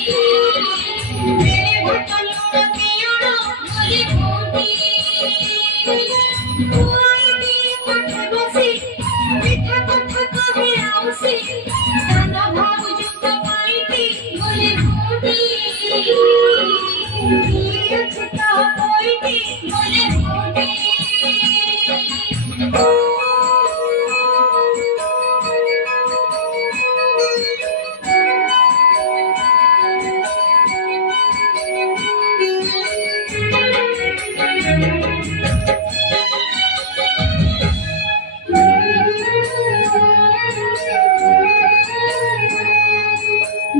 मेरे भाटा लूण पियोण बोले घोटी बुआई दिए काठे बसी मिठा कथा कहे आउसी साना भाउजଙ୍କ पाइटी बोले घोटी किए ଅଛି ତା ପଇଟି बोले घोटी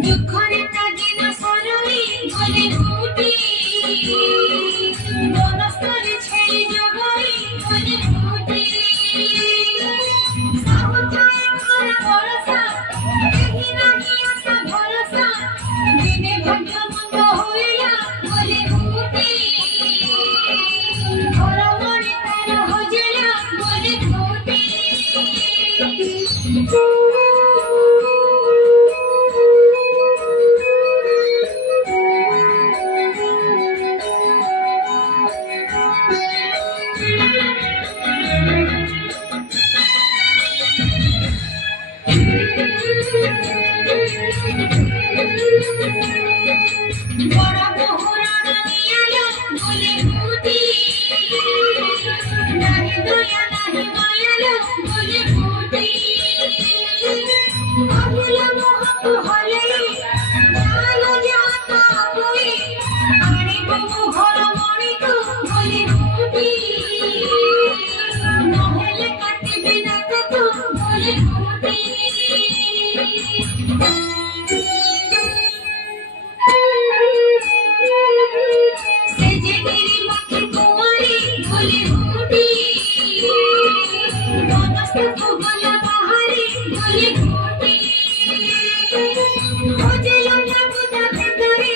दुखरे तागिन सरई बोले घोटी बनस्तरे छेली जगई बोले घोटी साहुताए खरा भरोसा केही नाही आशा भरोसा दिने भाग्य मन्द होइला बोले घोटी घर मणि तार हजिला बोले घोटी बड़ा बहुराण नियालो बोले घोटी नाही दया नाही मायालो बोले घोटी আহিল মোহকু হলে জানো যাতা বই আনিব ঘর মণিকু বলে ঘোটি নহলে কাটিবি না কতু বলে ঘোটি সেজে গিরি মাখি কুমারী বলে ঘোটি বনস্থ গলা বাহারি বলে ঘোটি খোঁজে লঙ্কা বুদা ভেতরে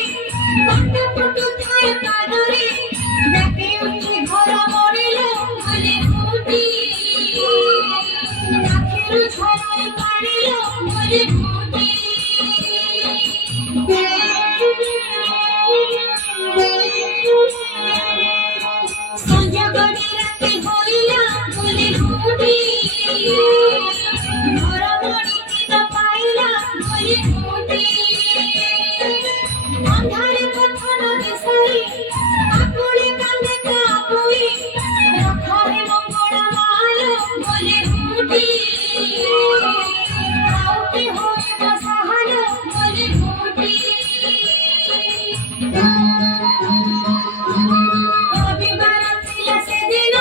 কণ্ঠ ফুটু থায় কাদরে ডাকে উঠে ঘর মরিল বলে ঘোটি আখের ঝরায় পাড়িল বলে ঘোটি সন্ধ্যা গড়ি রাতে হইলা বলে ঘোটি ঘর মণি কিনা পাইলা বলে ঘোটি অন্ধারে কথন দেশাই আকুলি কান্দে কাপুই রক্ষারে মঙ্গল মালো বলে ঘোটি কাউকে হইব সাহালো বলে ঘোটি রবিবার ଥିଲା সেদিন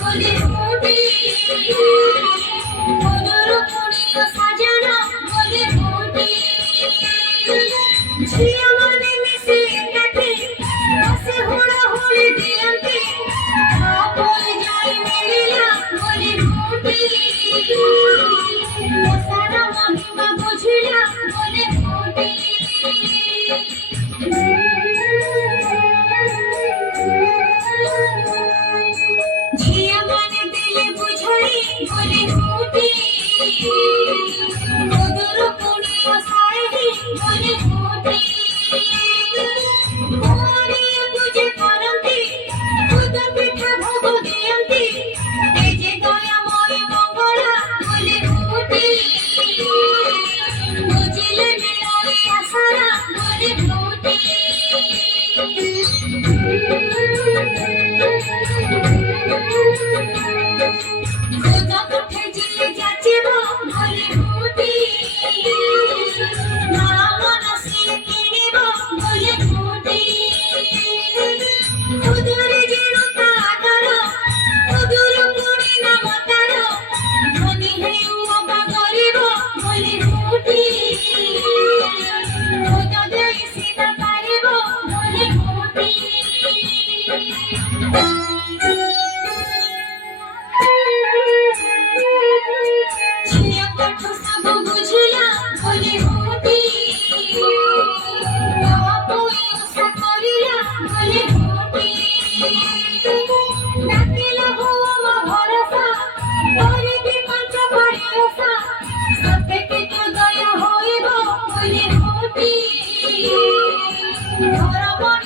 বলে ঘোটি মধুর পুণ্য সাজানো বলে ঘোটি ঝিয়া মানে মিশে একাঠে বসে হুড়োহুড়ি দিয়ন্তে তারপরে যাই মিলিলা বলে ঘোটি ওসার মহিমা বুঝিলা বলে ঘোটি ঝিয়া মানে দিলে বুঝাই বলে ঘোটি মধুর পুণ্য সাইডি বলে ঘোটি বুড়িয়ে পূজে করন্তি দুধ পিঠা ভোগ দিয়ন্তি এই যে দয়াময় মঙ্গলা বলে ঘোটি বুঝিলে নিরয় আশারা বলে ঘোটি ধরা